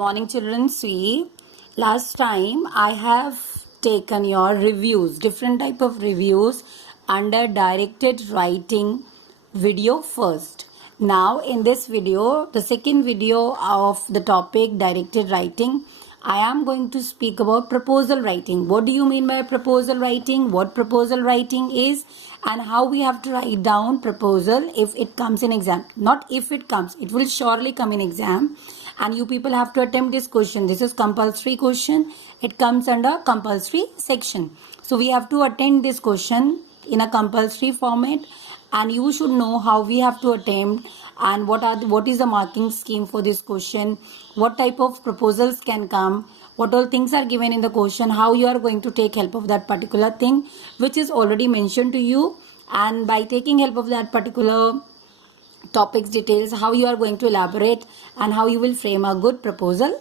Morning, children. See, last time I have taken your reviews, different type of reviews under directed writing video first. Now, in this video, the second video of the topic directed writing, I am going to speak about proposal writing. What do you mean by proposal writing? What proposal writing is, and how we have to write down proposal if it comes in exam. Not if it comes, it will surely come in exam. And you people have to attempt this question. This is compulsory question. It comes under compulsory section. So we have to attend this question in a compulsory format, and you should know how we have to attempt and what is the marking scheme for this question, what type of proposals can come, what all things are given in the question, how you are going to take help of that particular thing which is already mentioned to you, and by taking help of that particular topics details, how you are going to elaborate and how you will frame a good proposal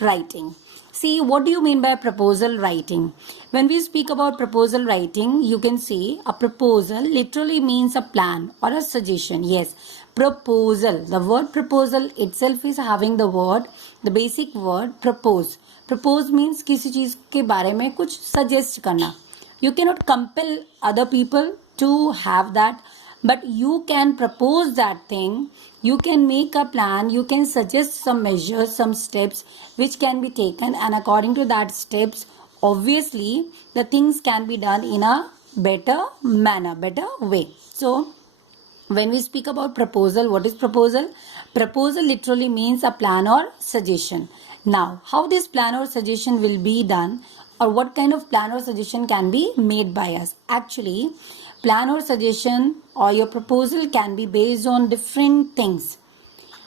writing. See, what do you mean by proposal writing? When we speak about proposal writing, you can see a proposal literally means a plan or a suggestion. Yes, proposal. The word proposal itself is having the basic word propose. Propose means किसी चीज के बारे में कुछ suggest करना. You cannot compel other people to have that, but you can propose that thing. You can make a plan, you can suggest some measures, some steps which can be taken, and according to that steps, obviously the things can be done in a better manner, better way. So when we speak about proposal, what is proposal? Proposal literally means a plan or suggestion. Now, how this plan or suggestion will be done, or what kind of plan or suggestion can be made by us? Actually, plan or suggestion or your proposal can be based on different things.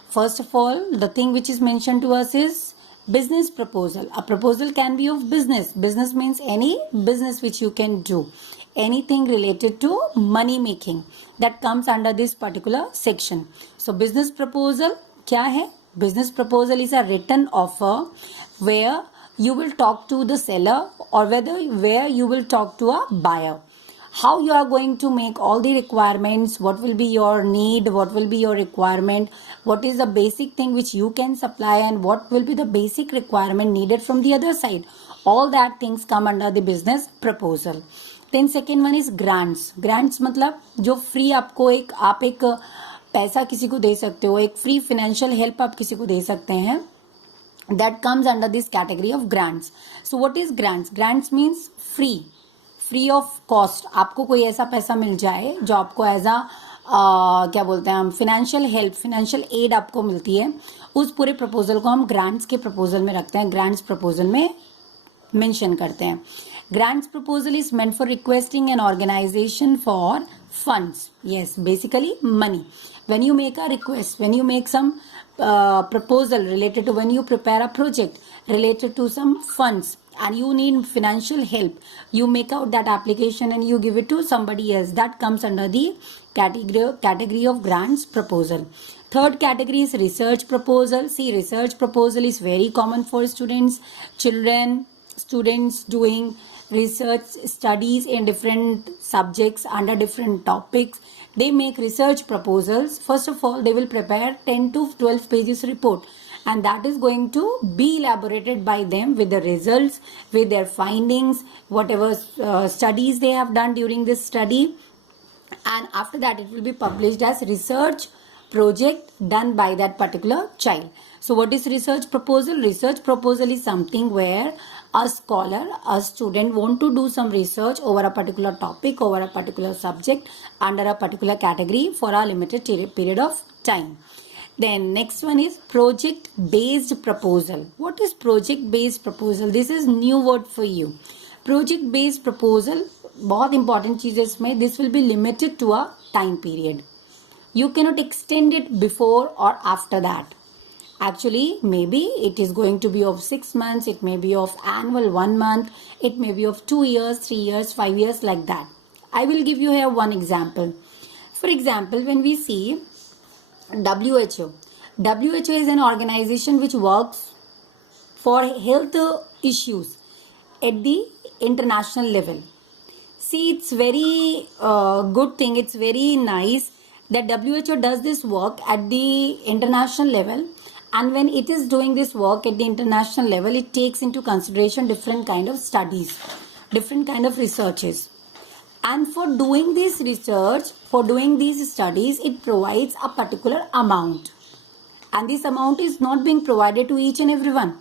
First of all, the thing which is mentioned to us is business proposal. A proposal can be of business. Business means any business which you can do. Anything related to money making, that comes under this particular section. So business proposal क्या है? Business proposal is a written offer where you will talk to the seller, or where you will talk to a buyer. How you are going to make all the requirements, what will be your need, what will be your requirement, what is the basic thing which you can supply, and what will be the basic requirement needed from the other side. All that things come under the business proposal. Then second one is grants. Grants मतलब जो free आपको आप एक पैसा किसी को दे सकते हो, एक free financial help आप किसी को दे सकते हैं. That comes under this category of grants. So what is grants? Grants means free of cost. आपको कोई ऐसा पैसा मिल जाए जो आपको एज क्या बोलते हैं हम, फाइनेंशियल हेल्प, फाइनेंशियल एड आपको मिलती है. उस पूरे प्रपोजल को हम ग्रांट्स के प्रपोजल में रखते हैं, ग्रांट्स प्रपोजल में मेंशन करते हैं. Grants proposal is meant for requesting an organisation for funds. Yes, basically money. when you make a request, when you make some proposal related to, when you prepare a project related to some funds and you need financial help, you make out that application and you give it to somebody else. That comes under the category of grants proposal. Third category is research proposal. See, research proposal is very common for students doing research studies in different subjects under different topics. They make research proposals. First of all, they will prepare 10 to 12 pages report, and that is going to be elaborated by them with the results, with their findings, whatever studies they have done during this study, and after that it will be published as research project done by that particular child. So what is research proposal? Research proposal is something where a scholar, a student want to do some research over a particular topic, over a particular subject, under a particular category for a limited period of time. Then next one is project based proposal. What is project based proposal? This is new word for you. Project based proposal, बहुत important चीज है इसमें. This will be limited to a time period. You cannot extend it before or after that. Actually, maybe it is going to be of 6 months, it may be of annual 1 month, it may be of 2 years, 3 years, 5 years, like that. I will give you here one example. For example, when we see WHO. WHO is an organization which works for health issues at the international level. See, it's very good thing, it's very nice that WHO does this work at the international level, And when it is doing this work at the international level, it takes into consideration different kind of studies, different kind of researches. And for doing this research, for doing these studies, it provides a particular amount. And this amount is not being provided to each and everyone.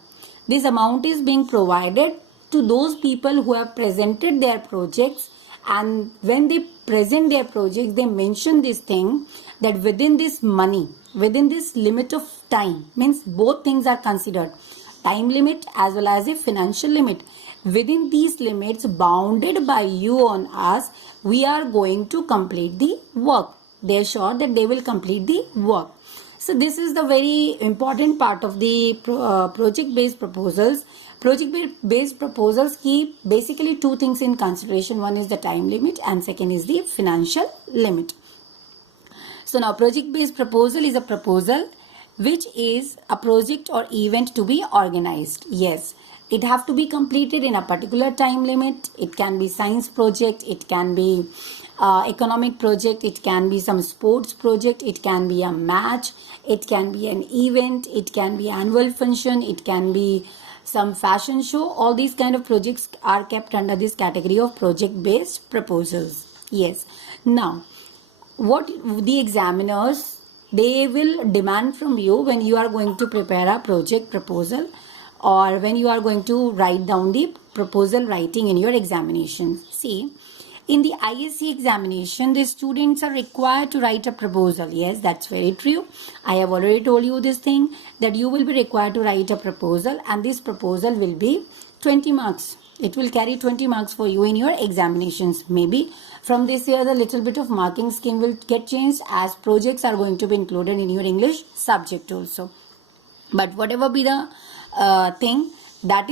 This amount is being provided to those people who have presented their projects, and when they present their projects, they mention this thing that within this money, within this limit of time, means both things are considered, time limit as well as a financial limit. Within these limits bounded by you on us, we are going to complete the work. They are sure that they will complete the work. So this is the very important part of the project-based proposals. Project-based proposals keep basically two things in consideration. One is the time limit and second is the financial limit. So now project-based proposal is a proposal which is a project or event to be organized. Yes, it have to be completed in a particular time limit. It can be science project, it can be economic project, it can be some sports project, it can be a match, it can be an event, it can be annual function, it can be some fashion show. All these kind of projects are kept under this category of project based proposals. Yes. Now what the examiners, they will demand from you when you are going to prepare a project proposal, or when you are going to write down the proposal writing in your examination. See, in the ISC examination, the students are required to write a proposal. Yes, that's very true. I have already told you this thing, that you will be required to write a proposal, and this proposal will be 20 marks. It will carry 20 marks for you in your examinations. Maybe from this year, the little bit of marking scheme will get changed, as projects are going to be included in your English subject also. But whatever be the thing, that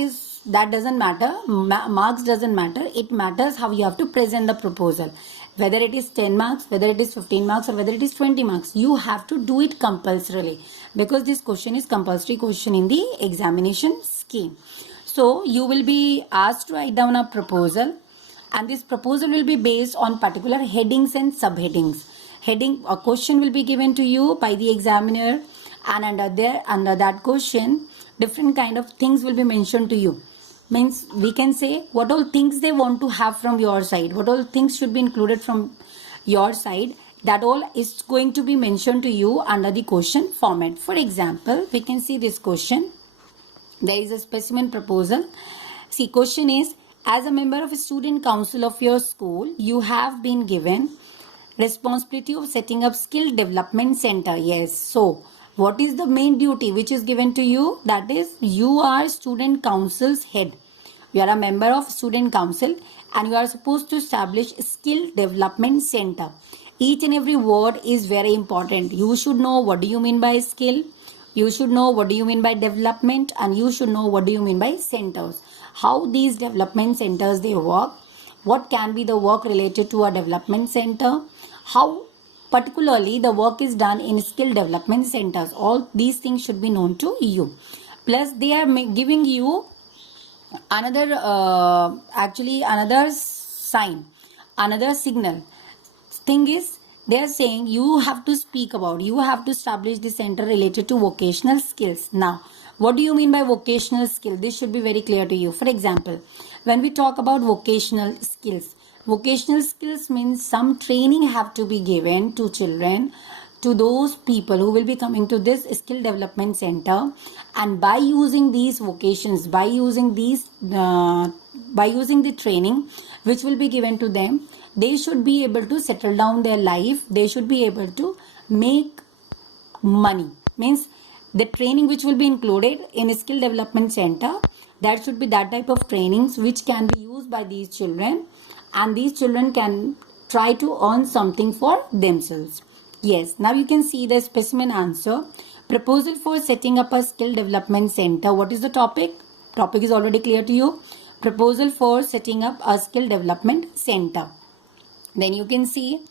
doesn't matter. Marks doesn't matter. It matters how you have to present the proposal. Whether it is 10 marks, whether it is 15 marks, or whether it is 20 marks, you have to do it compulsorily, because this question is compulsory question in the examination scheme. So you will be asked to write down a proposal, and this proposal will be based on particular headings and subheadings. A question will be given to you by the examiner, and under that question, different kind of things will be mentioned to you. Means we can say what all things they want to have from your side, what all things should be included from your side. That all is going to be mentioned to you under the question format. For example, we can see this question. There is a specimen proposal. See, question is, as a member of a student council of your school, you have been given responsibility of setting up skill development center. Yes. So what is the main duty which is given to you? That is, you are student council's head. You are a member of student council and you are supposed to establish a skill development center. Each and every word is very important. You should know what do you mean by skill. You should know what do you mean by development, and you should know what do you mean by centers. How these development centers they work. What can be the work related to a development center. How particularly the work is done in skill development centers. All these things should be known to you. Plus they are giving you another sign, another signal. Thing is, they are saying you have to establish the center related to vocational skills. Now, what do you mean by vocational skill? This should be very clear to you. For example, when we talk about vocational skills means some training have to be given to children, to those people who will be coming to this skill development center, and by using these vocations, by using the training which will be given to them, they should be able to settle down their life. They should be able to make money. Means the training which will be included in a skill development center, that should be that type of trainings which can be used by these children, and these children can try to earn something for themselves. Yes, now you can see the specimen answer. Proposal for setting up a skill development center. What is the topic? Topic is already clear to you. Proposal for setting up a skill development center. Then you can see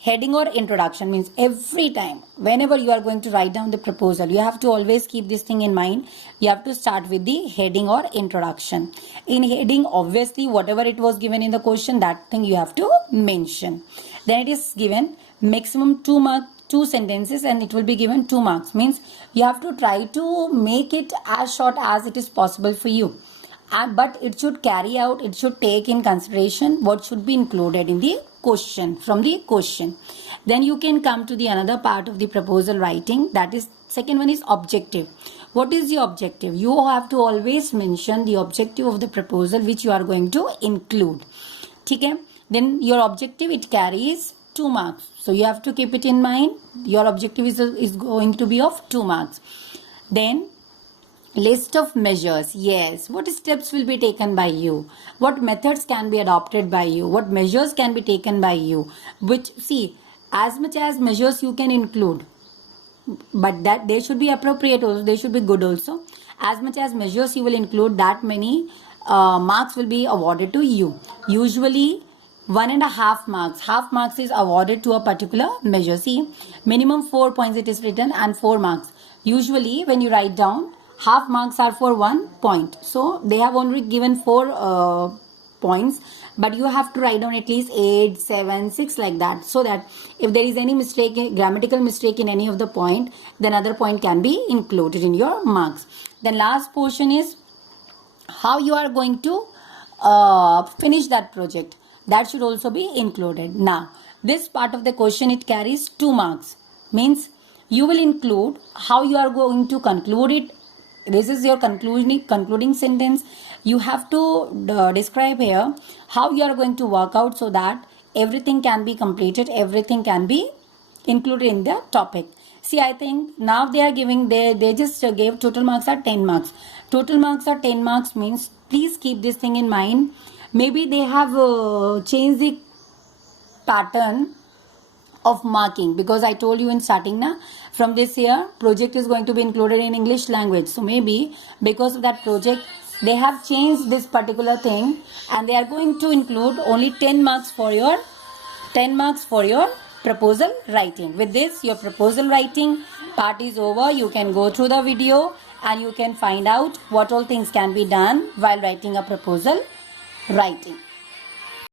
heading or introduction means every time whenever you are going to write down the proposal, you have to always keep this thing in mind. You have to start with the heading or introduction. In heading, obviously whatever it was given in the question, that thing you have to mention. Then it is given maximum 2 mark 2 sentences and it will be given 2 marks. Means you have to try to make it as short as it is possible for you. But it should carry out, it should take in consideration what should be included in the question, from the question. Then you can come to the another part of the proposal writing, that is second one is objective. What is the objective? You have to always mention the objective of the proposal which you are going to include. Okay? Then your objective, it carries 2 marks. So you have to keep it in mind. Your objective is going to be of 2 marks. Then list of measures. Yes, what steps will be taken by you? What methods can be adopted by you? What measures can be taken by you? Which, see, as much as measures you can include, but that they should be appropriate also, they should be good also. As much as measures you will include, that many marks will be awarded to you. Usually 1.5 marks, half marks is awarded to a particular measure. See, minimum 4 points it is written and 4 marks. Usually when you write down, half marks are for 1 point. So they have only given 4 points, but you have to write down at least 8, 7, 6 like that, so that if there is any mistake, grammatical mistake in any of the point, then other point can be included in your marks. Then last portion is how you are going to finish that project. That should also be included. Now this part of the question, it carries 2 marks. Means you will include how you are going to conclude it. This is your concluding sentence. You have to describe here how you are going to work out so that everything can be completed, everything can be included in the topic. See, I think now they are giving, they just gave total marks are 10 marks. Total marks are 10 marks means, please keep this thing in mind. Maybe they have changed the pattern of marking, because I told you in starting na, from this year project is going to be included in English language. So maybe because of that project they have changed this particular thing and they are going to include only 10 marks for your proposal writing. With this, your proposal writing part is over. You can go through the video and you can find out what all things can be done while writing a proposal writing.